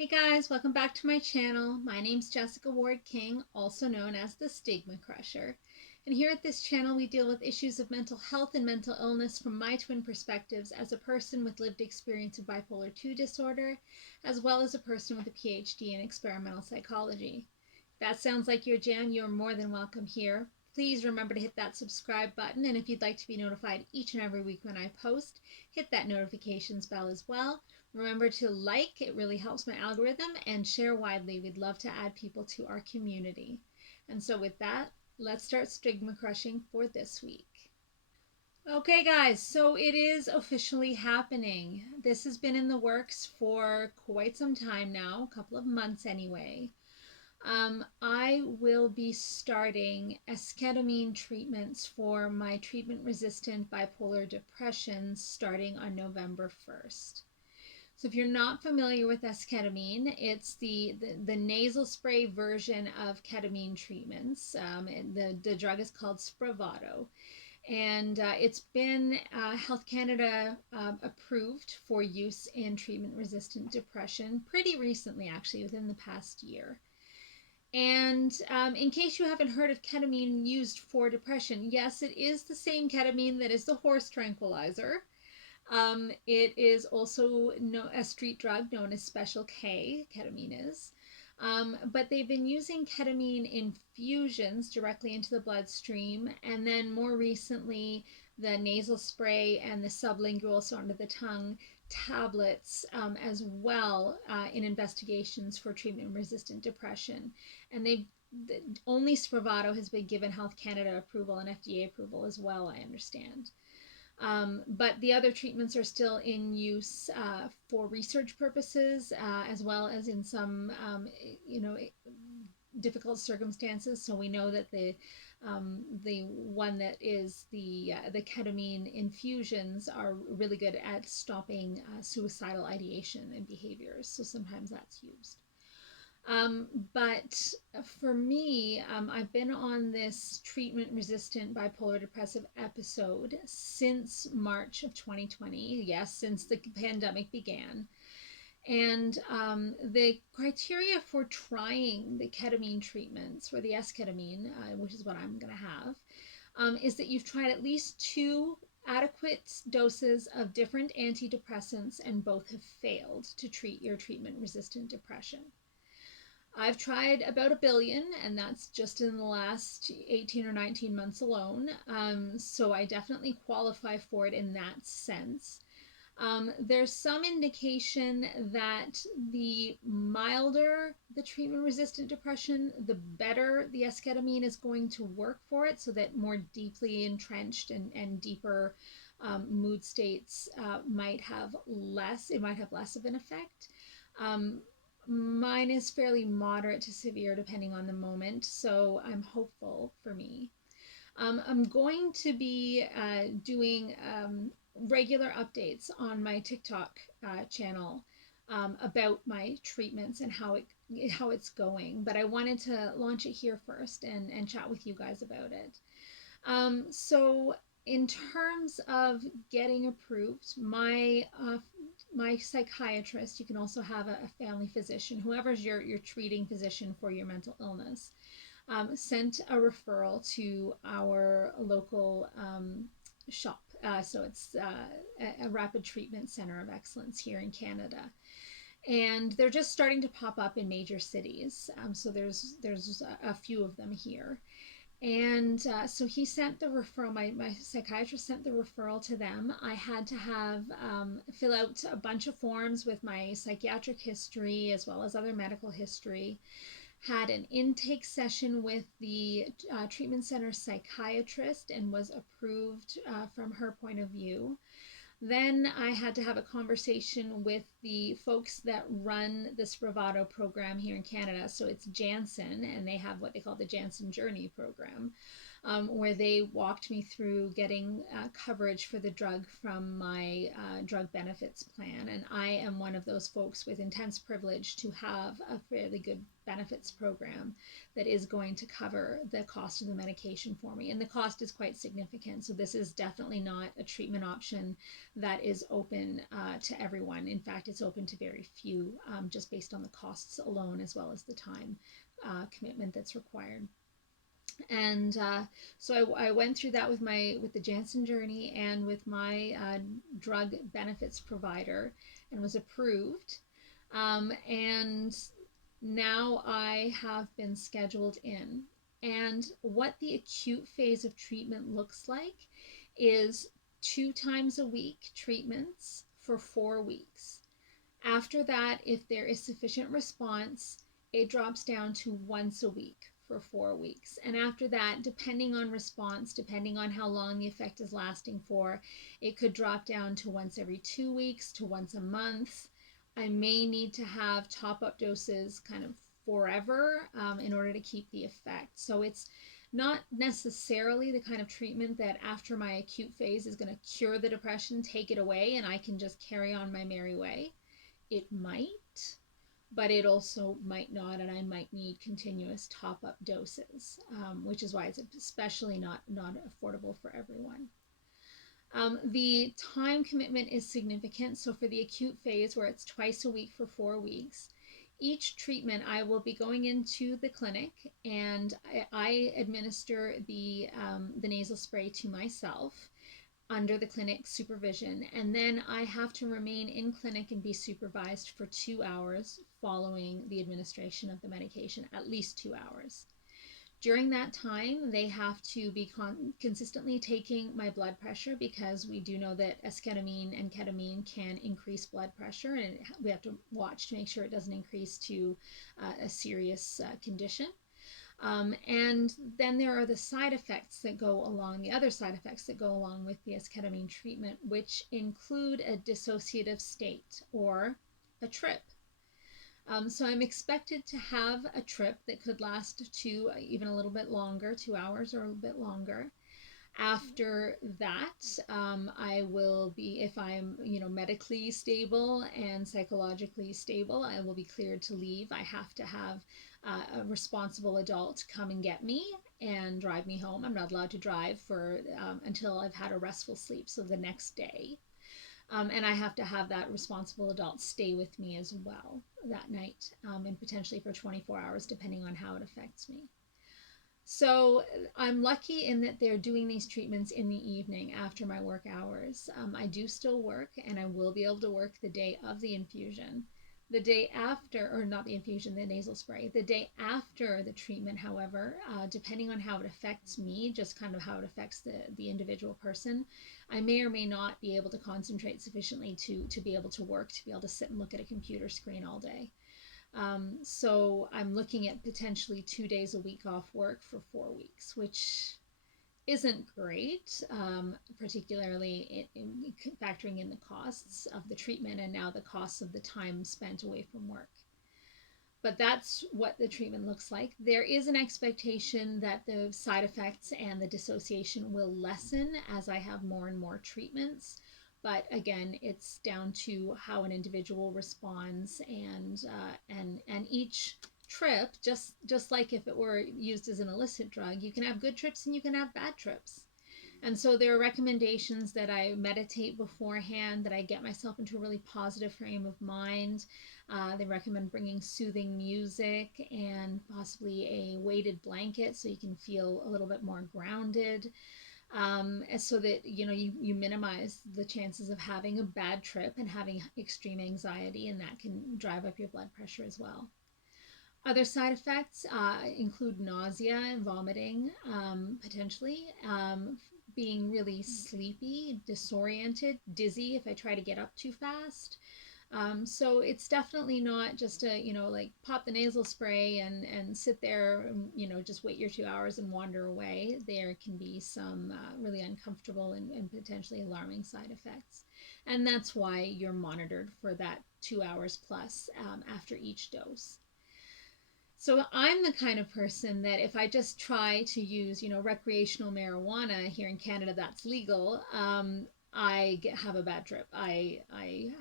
Hey guys, welcome back to my channel. My name's Jessica Ward King, also known as the Stigma Crusher. And here at this channel, we deal with issues of mental health and mental illness from my twin perspectives as a person with lived experience of bipolar 2 disorder, as well as a person with a PhD in experimental psychology. If that sounds like your jam, you're more than welcome here. Please remember to hit that subscribe button, and if you'd like to be notified each and every week when I post, hit that notifications bell as well. Remember to like, it really helps my algorithm, and share widely. We'd love to add people to our community. And so with that, let's start stigma crushing for this week. Okay guys, so it is officially happening. This has been in the works for quite some time now, a couple of months anyway. I will be starting esketamine treatments for my treatment-resistant bipolar depression starting on November 1st. So if you're not familiar with esketamine, it's the nasal spray version of ketamine treatments. The drug is called Spravato. And it's been Health Canada approved for use in treatment-resistant depression pretty recently, actually, within the past year. And in case you haven't heard of ketamine used for depression, yes, it is the same ketamine that is the horse tranquilizer. It is also a street drug known as Special K, ketamine is. But they've been using ketamine infusions directly into the bloodstream, and then more recently, the nasal spray and the sublingual, so under the tongue, tablets as well in investigations for treatment-resistant depression. And only Spravato has been given Health Canada approval and FDA approval as well, I understand. But the other treatments are still in use for research purposes, as well as in some, difficult circumstances. So we know that the one that is the ketamine infusions are really good at stopping suicidal ideation and behaviors. So sometimes that's used. But for me, I've been on this treatment-resistant bipolar depressive episode since March of 2020. Yes, since the pandemic began. And the criteria for trying the ketamine treatments, or the esketamine, which is what I'm going to have, is that you've tried at least 2 adequate doses of different antidepressants and both have failed to treat your treatment-resistant depression. I've tried about 1 billion, and that's just in the last 18 or 19 months alone. So I definitely qualify for it in that sense. There's some indication that the milder the treatment-resistant depression, the better the esketamine is going to work for it, so that more deeply entrenched and deeper mood states might have less of an effect. Mine is fairly moderate to severe depending on the moment, so I'm hopeful for me. I'm going to be doing regular updates on my TikTok channel about my treatments and how it's going, but I wanted to launch it here first and chat with you guys about it. So in terms of getting approved, my psychiatrist, you can also have a family physician, whoever's your treating physician for your mental illness, sent a referral to our local shop. So it's a rapid treatment center of excellence here in Canada. And they're just starting to pop up in major cities. So there's a few of them here. And so he sent the referral, my psychiatrist sent the referral to them. I had to have fill out a bunch of forms with my psychiatric history as well as other medical history. Had an intake session with the treatment center psychiatrist and was approved from her point of view. Then I had to have a conversation with the folks that run the Spravato program here in Canada. So it's Janssen, and they have what they call the Janssen Journey program. where they walked me through getting coverage for the drug from my drug benefits plan. And I am one of those folks with intense privilege to have a fairly good benefits program that is going to cover the cost of the medication for me. And the cost is quite significant. So this is definitely not a treatment option that is open to everyone. In fact, it's open to very few, just based on the costs alone, as well as the time commitment that's required. And so I went through that with the Janssen Journey and with my drug benefits provider, and was approved. And now I have been scheduled in. And what the acute phase of treatment looks like is 2 times a week treatments for 4 weeks. After that, if there is sufficient response, it drops down to once a week for 4 weeks. And after that, depending on response, depending on how long the effect is lasting for, it could drop down to once every 2 weeks to once a month. I may need to have top-up doses kind of forever in order to keep the effect. So it's not necessarily the kind of treatment that after my acute phase is going to cure the depression, take it away, and I can just carry on my merry way. It might, but it also might not, and I might need continuous top-up doses, which is why it's especially not affordable for everyone. The time commitment is significant. So for the acute phase, where it's twice a week for 4 weeks, each treatment I will be going into the clinic, and I administer the nasal spray to myself under the clinic supervision, and then I have to remain in clinic and be supervised for 2 hours following the administration of the medication, at least 2 hours. During that time, they have to be consistently taking my blood pressure, because we do know that esketamine and ketamine can increase blood pressure, and we have to watch to make sure it doesn't increase to a serious condition. And then there are the side effects that go along, the other side effects that go along with the esketamine treatment, which include a dissociative state or a trip. So I'm expected to have a trip that could last even a little bit longer, 2 hours or a little bit longer. After that, I will be, if I'm, medically stable and psychologically stable, I will be cleared to leave. I have to have a responsible adult come and get me and drive me home. I'm not allowed to drive until I've had a restful sleep, so the next day. And I have to have that responsible adult stay with me as well that night, and potentially for 24 hours, depending on how it affects me. So I'm lucky in that they're doing these treatments in the evening after my work hours. I do still work, and I will be able to work the day of the infusion. The day after, or not the infusion, the nasal spray, the day after the treatment, however, depending on how it affects me, just kind of how it affects the individual person, I may or may not be able to concentrate sufficiently to be able to work, to be able to sit and look at a computer screen all day. So I'm looking at potentially 2 days a week off work for 4 weeks, which isn't great, particularly in factoring in the costs of the treatment and now the costs of the time spent away from work. But that's what the treatment looks like. There is an expectation that the side effects and the dissociation will lessen as I have more and more treatments. But again, it's down to how an individual responds, and each trip, just like if it were used as an illicit drug, you can have good trips and you can have bad trips. And so there are recommendations that I meditate beforehand, that I get myself into a really positive frame of mind. They recommend bringing soothing music and possibly a weighted blanket so you can feel a little bit more grounded. So that you minimize the chances of having a bad trip and having extreme anxiety, and that can drive up your blood pressure as well. Other side effects include nausea and vomiting, potentially, being really sleepy, disoriented, dizzy if I try to get up too fast. So it's definitely not just like pop the nasal spray and sit there and, just wait your 2 hours and wander away. There can be some really uncomfortable and potentially alarming side effects. And that's why you're monitored for that 2 hours plus after each dose. So I'm the kind of person that if I just try to use, recreational marijuana here in Canada, that's legal. Have a bad trip. I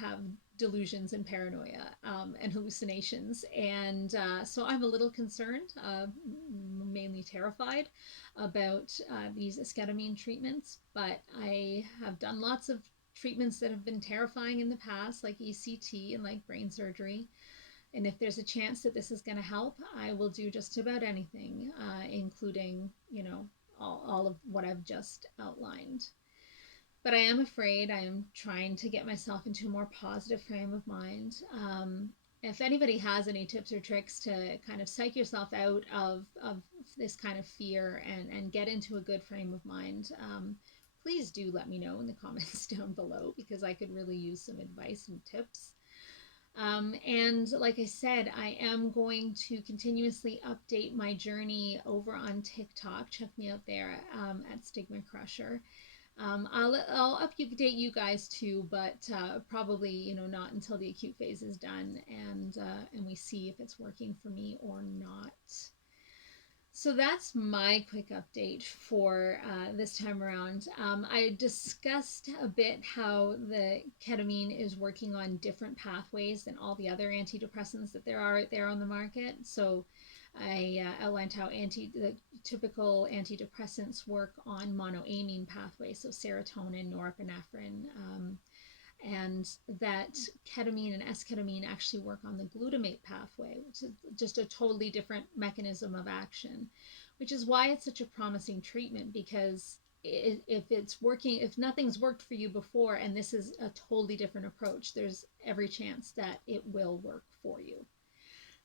have delusions and paranoia and hallucinations, and so I'm a little concerned, mainly terrified about these esketamine treatments. But I have done lots of treatments that have been terrifying in the past, like ECT and like brain surgery. And if there's a chance that this is going to help, I will do just about anything, including, all of what I've just outlined. But I am afraid. I am trying to get myself into a more positive frame of mind. If anybody has any tips or tricks to kind of psych yourself out of this kind of fear and get into a good frame of mind, please do let me know in the comments down below, because I could really use some advice and tips. And like I said, I am going to continuously update my journey over on TikTok. Check me out there at Stigma Crusher. I'll update you guys too, but probably not until the acute phase is done and we see if it's working for me or not. So that's my quick update for this time around. I discussed a bit how the ketamine is working on different pathways than all the other antidepressants that there are there on the market. So I outlined how the typical antidepressants work on monoamine pathways, so serotonin, norepinephrine, and that ketamine and esketamine actually work on the glutamate pathway, which is just a totally different mechanism of action, which is why it's such a promising treatment, because if it's working, if nothing's worked for you before and this is a totally different approach, there's every chance that it will work for you.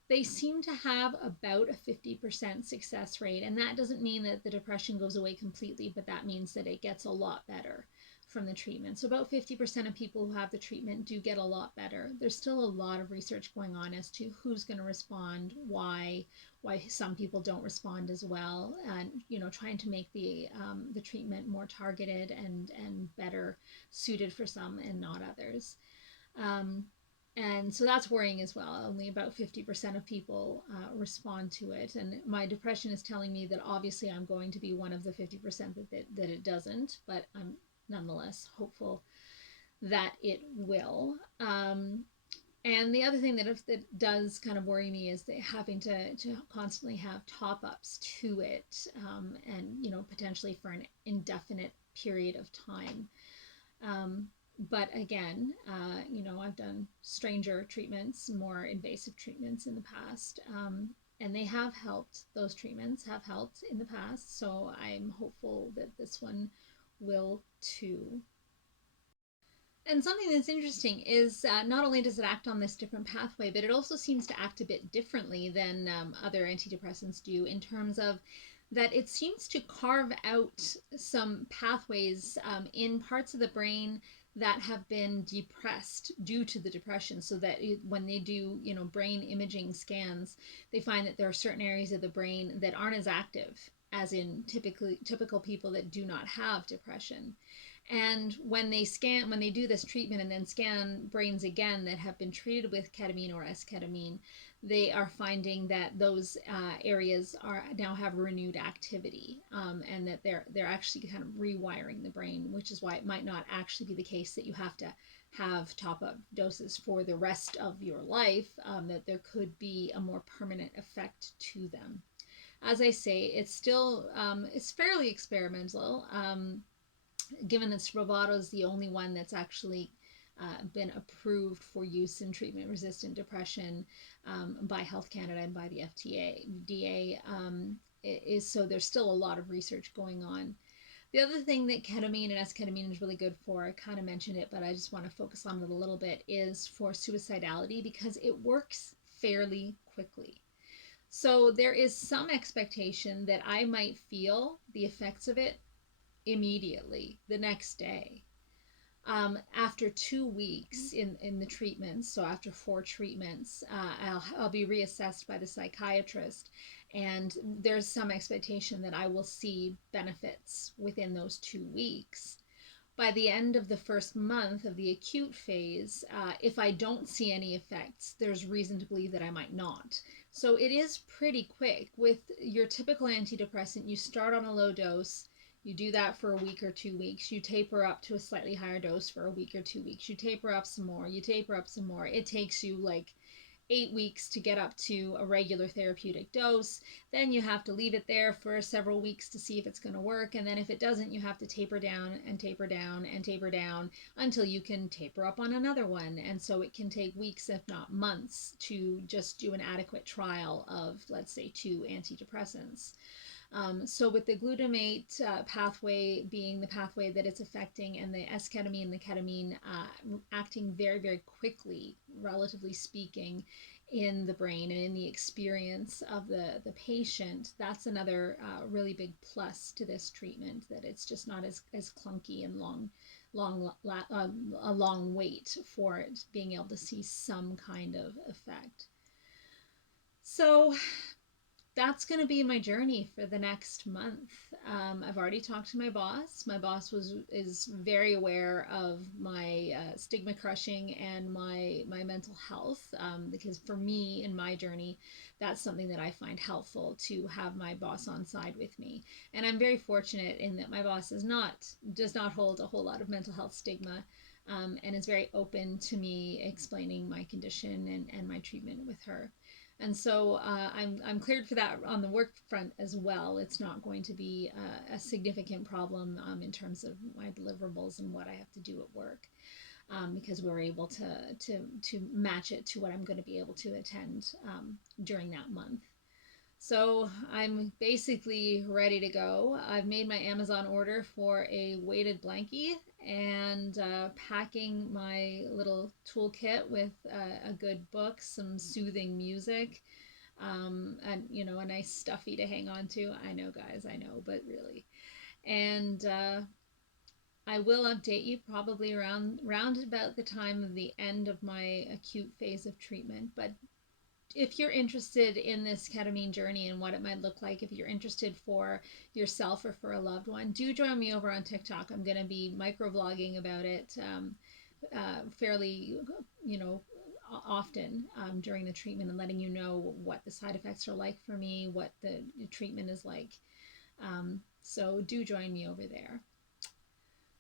They seem to have about a 50% success rate, and that doesn't mean that the depression goes away completely, but that means that it gets a lot better from the treatment. So about 50% of people who have the treatment do get a lot better. There's still a lot of research going on as to who's going to respond, why some people don't respond as well, and trying to make the treatment more targeted and better suited for some and not others. And so that's worrying as well. Only about 50% of people respond to it. And my depression is telling me that obviously I'm going to be one of the 50% that it doesn't, but I'm nonetheless hopeful that it will. And the other thing that does kind of worry me is that having to constantly have top ups to it, and potentially for an indefinite period of time. But again, I've done stranger treatments, more invasive treatments in the past, and they have helped. Those treatments have helped in the past, so I'm hopeful that this one will too. And something that's interesting is not only does it act on this different pathway, but it also seems to act a bit differently than other antidepressants do, in terms of that it seems to carve out some pathways in parts of the brain that have been depressed due to the depression, so that when they do brain imaging scans, they find that there are certain areas of the brain that aren't as active as in typical people that do not have depression. And when they do this treatment and then scan brains again that have been treated with ketamine or esketamine, they are finding that those areas now have renewed activity, and that they're actually kind of rewiring the brain, which is why it might not actually be the case that you have to have top-up doses for the rest of your life, that there could be a more permanent effect to them. As I say, it's still it's fairly experimental. Given that Spravato is the only one that's actually been approved for use in treatment-resistant depression by Health Canada and by the FDA, so there's still a lot of research going on. The other thing that ketamine and esketamine is really good for, I kind of mentioned it, but I just want to focus on it a little bit, is for suicidality, because it works fairly quickly. So there is some expectation that I might feel the effects of it immediately the next day. After 2 weeks in the treatments, so after 4 treatments, I'll be reassessed by the psychiatrist, and there's some expectation that I will see benefits within those 2 weeks. by the end of the first month of the acute phase, if I don't see any effects, there's reason to believe that I might not. So it is pretty quick. With your typical antidepressant, you start on a low dose. You do that for a week or 2 weeks. You taper up to a slightly higher dose for a week or 2 weeks. You taper up some more. You taper up some more. It takes you like 8 weeks to get up to a regular therapeutic dose. Then you have to leave it there for several weeks to see if it's going to work. And then if it doesn't, you have to taper down and taper down and taper down until you can taper up on another one. And so it can take weeks, if not months, to just do an adequate trial of, let's say, 2 antidepressants. So with the glutamate pathway being the pathway that it's affecting, and the S-ketamine, the ketamine acting very, very quickly, relatively speaking, in the brain and in the experience of the patient, that's another really big plus to this treatment, that it's just not as clunky and a long wait for it being able to see some kind of effect. So that's going to be my journey for the next month. I've already talked to my boss. My boss is very aware of my stigma crushing and my mental health, because for me in my journey, that's something that I find helpful, to have my boss on side with me. And I'm very fortunate in that my boss does not hold a whole lot of mental health stigma. And is very open to me explaining my condition and my treatment with her. And so I'm cleared for that on the work front as well. It's not going to be a significant problem in terms of my deliverables and what I have to do at work, because we're able to match it to what I'm going to be able to attend during that month. So I'm basically ready to go. I've made my Amazon order for a weighted blankie, and packing my little toolkit with a good book, some soothing music, and a nice stuffy to hang on to. I know, guys, I know, but really. And I will update you probably round about the time of the end of my acute phase of treatment. But if you're interested in this ketamine journey and what it might look like, if you're interested for yourself or for a loved one, do join me over on TikTok. I'm going to be microvlogging about it fairly, often during the treatment, and letting you know what the side effects are like for me, what the treatment is like. So do join me over there.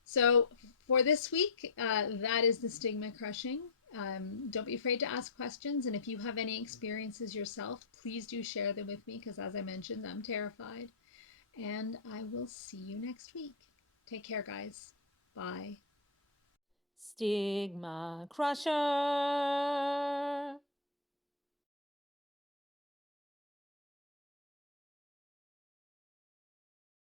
So for this week, that is the stigma crushing. Don't be afraid to ask questions. And if you have any experiences yourself, please do share them with me, because as I mentioned, I'm terrified. And I will see you next week. Take care, guys. Bye. Stigma Crusher.